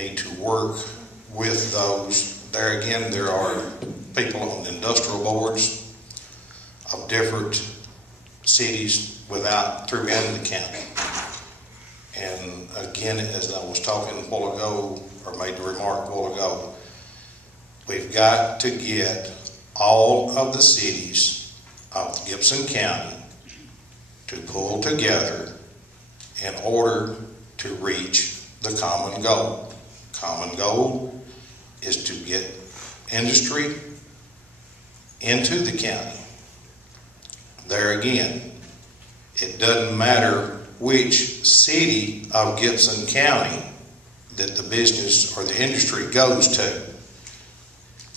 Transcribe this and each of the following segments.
need to work with those. There again, there are people on the industrial boards of different cities through the county. And again, as I was talking a while ago, or made the remark a while ago, we've got to get all of the cities of Gibson County to pull together in order to reach the common goal. Common goal is to get industry into the county. There again, it doesn't matter which city of Gibson County that the business or the industry goes to.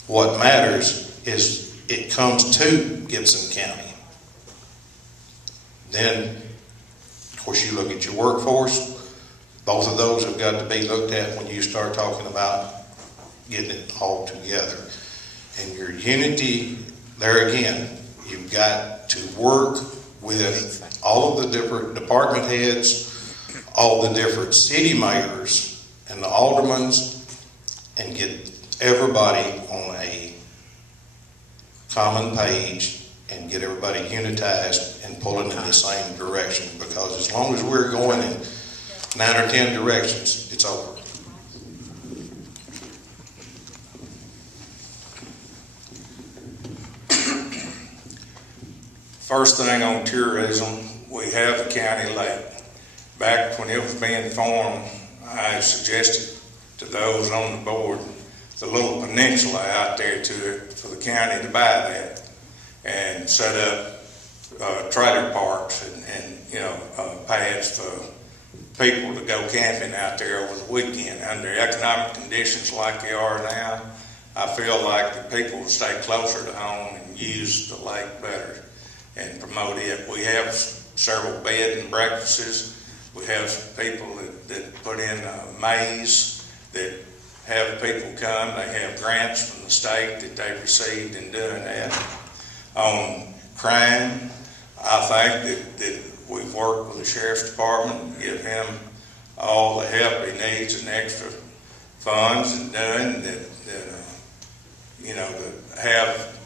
What matters is it comes to Gibson County. Then, of course, you look at your workforce. Both of those have got to be looked at when you start talking about getting it all together. And your unity, there again, you've got to work with all of the different department heads, all the different city mayors and the aldermans, and get everybody on a common page and get everybody unitized and pulling in the same direction. Because as long as we're going in 9 or 10 directions, it's over. First thing on tourism, we have the county lake. Back when it was being formed, I suggested to those on the board the little peninsula out there for the county to buy that and set up trailer parks and pads for people to go camping out there over the weekend. Under economic conditions like they are now, I feel like the people will stay closer to home and use the lake better and promote it. We have several bed and breakfasts. We have some people that put in a maze that have people come. They have grants from the state that they've received in doing that. On crime, I think that we've worked with the sheriff's department, give him all the help he needs and extra funds and doing that to have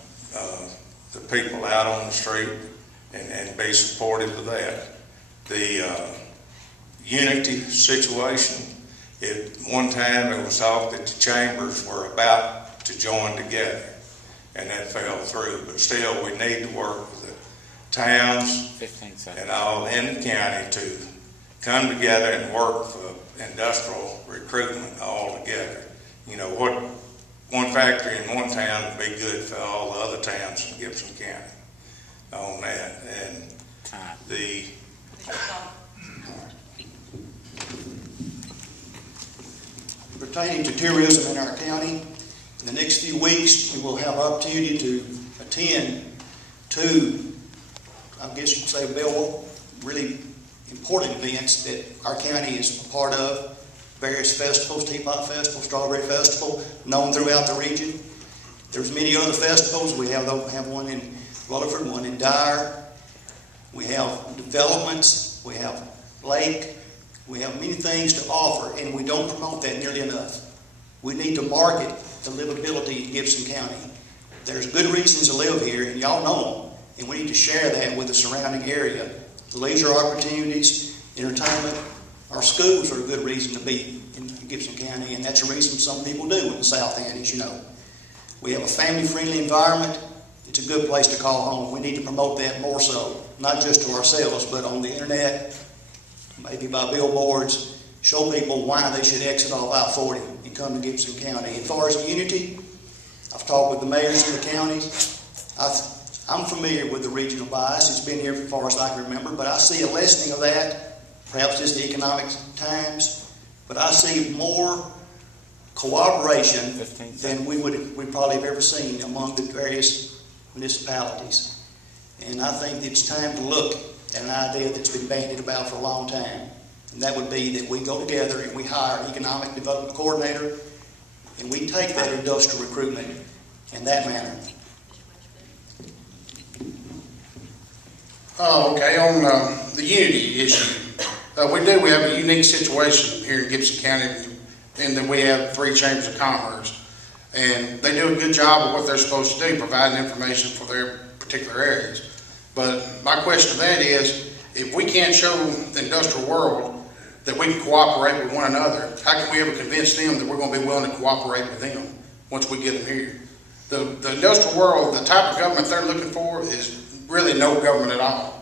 the people out on the street and be supportive of that. The unity situation, at one time it was thought that the chambers were about to join together, and that fell through. But still, we need to work with the towns and all in the county to come together and work for industrial recruitment all together. One factory in one town would be good for all the other towns in Gibson County on that. And pertaining to tourism in our county, in the next few weeks we will have an opportunity to attend two, I guess you'd say, really important events that our county is a part of. Various festivals, Teapot Festival, Strawberry Festival, known throughout the region. There's many other festivals. We have one in Rutherford, one in Dyer. We have developments. We have lake. We have many things to offer, and we don't promote that nearly enough. We need to market the livability in Gibson County. There's good reasons to live here, and y'all know them, and we need to share that with the surrounding area. The leisure opportunities, entertainment. Our schools are a good reason to be in Gibson County, and that's a reason some people do in the South End, as you know. We have a family-friendly environment. It's a good place to call home. We need to promote that more so, not just to ourselves, but on the internet, maybe by billboards, show people why they should exit off I-40 and come to Gibson County. As far as unity, I've talked with the mayors of the counties. I'm familiar with the regional bias. It's been here as far as I can remember, but I see a lessening of that. Perhaps it's the economic times, but I see more cooperation than we probably have ever seen among the various municipalities. And I think it's time to look at an idea that's been bandied about for a long time. And that would be that we go together and we hire an economic development coordinator and we take that industrial recruitment in that manner. Oh, okay. On the unity issue, we have a unique situation here in Gibson County and then we have 3 chambers of commerce. And they do a good job of what they're supposed to do, providing information for their particular areas. But my question to that is, if we can't show the industrial world that we can cooperate with one another, how can we ever convince them that we're going to be willing to cooperate with them once we get them here? The industrial world, the type of government they're looking for is really no government at all.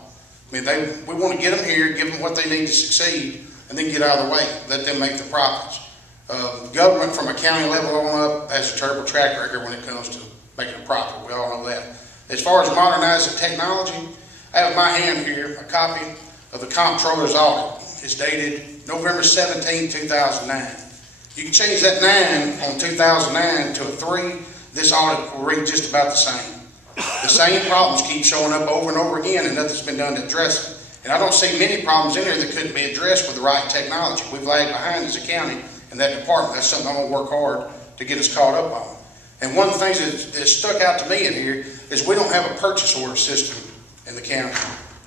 I mean, we want to get them here, give them what they need to succeed, and then get out of the way, let them make the profits. Government from a county level on up has a terrible track record when it comes to making a profit. We all know that. As far as modernizing technology, I have in my hand here a copy of the Comptroller's audit. It's dated November 17, 2009. You can change that 9 on 2009 to a 3. This audit will read just about the same. The same problems keep showing up over and over again, and nothing's been done to address them. And I don't see many problems in there that couldn't be addressed with the right technology. We've lagged behind as a county in that department. That's something I'm going to work hard to get us caught up on. And one of the things that stuck out to me in here is we don't have a purchase order system in the county.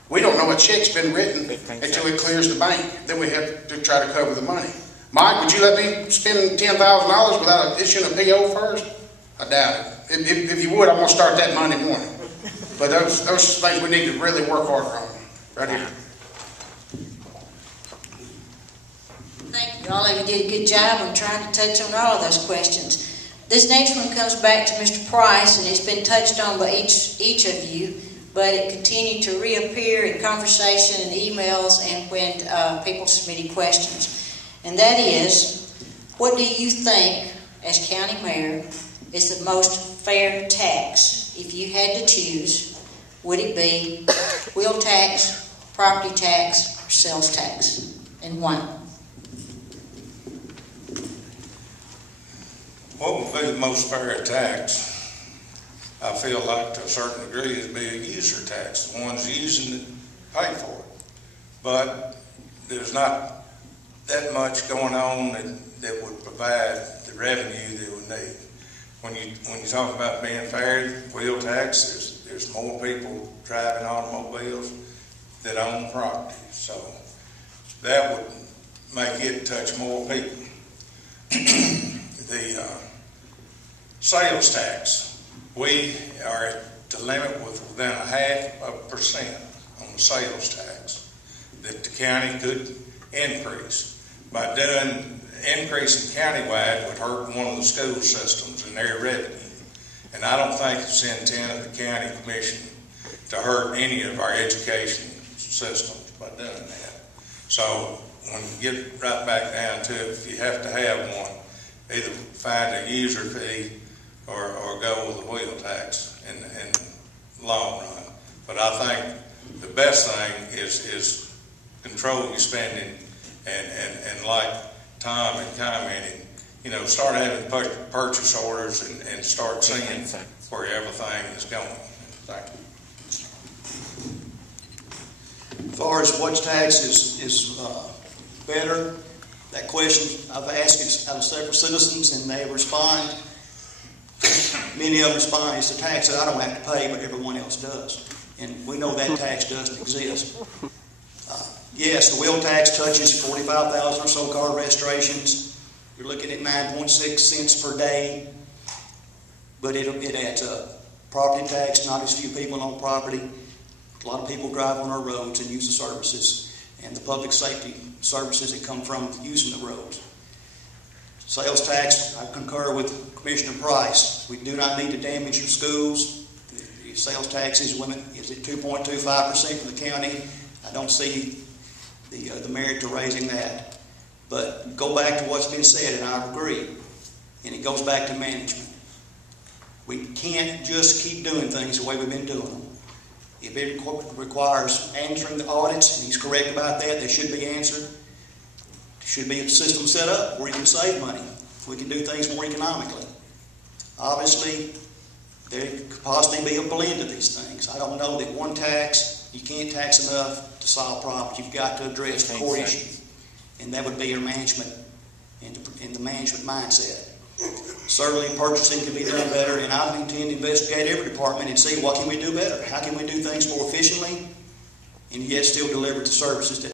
We don't know what check's been written until it clears the bank. Then we have to try to cover the money. Mike, would you let me spend $10,000 without issuing a PO first? I doubt it. If you would, I'm going to start that Monday morning. But those are things we need to really work harder on. Right here. Thank you. All of you did a good job on trying to touch on all of those questions. This next one comes back to Mr. Price, and it's been touched on by each of you, but it continued to reappear in conversation and emails and when people submitted questions. And that is, what do you think, as county mayor, is the most fair tax? If you had to choose, would it be wheel tax, property tax, or sales tax? And why? What would be the most fair tax? I feel like to a certain degree it'd be a user tax. The ones using it pay for it. But there's not that much going on that would provide the revenue that we need. When you talk about being fair, wheel tax, there's more people driving automobiles that own property. So that would make it touch more people. The sales tax, we are at the limit within 0.5% on the sales tax that the county could increase. By doing increasing countywide would hurt one of the school systems and their revenue. And I don't think it's the intent of the county commission to hurt any of our education systems by doing that. So when you get right back down to it, if you have to have one, either find a user fee or go with the wheel tax in the long run. But I think the best thing is control your spending and like Tom and commenting, start having purchase orders and start seeing where everything is going. Thank you. As far as which tax is better, that question I've asked it out of several citizens, and they respond. Many of them respond, it's a tax that I don't have to pay, but everyone else does. And we know that tax doesn't exist. Yes, the wheel tax touches 45,000 or so car registrations. You're looking at 9.6 cents per day, but it adds up. Property tax, not as few people own property. A lot of people drive on our roads and use the services and the public safety services that come from using the roads. Sales tax, I concur with Commissioner Price. We do not need to damage our schools. The sales tax is at 2.25% for the county. I don't see the merit to raising that. But go back to what's been said, and I agree. And it goes back to management. We can't just keep doing things the way we've been doing them. If it requires answering the audits, and he's correct about that, they should be answered. There should be a system set up where you can save money. We can do things more economically. Obviously, there could possibly be a blend of these things. I don't know that one tax, you can't tax enough to solve problems. You've got to address the core issue. And that would be your management and the management mindset. Certainly purchasing can be done better, and I intend to investigate every department and see what can we do better. How can we do things more efficiently and yet still deliver the services that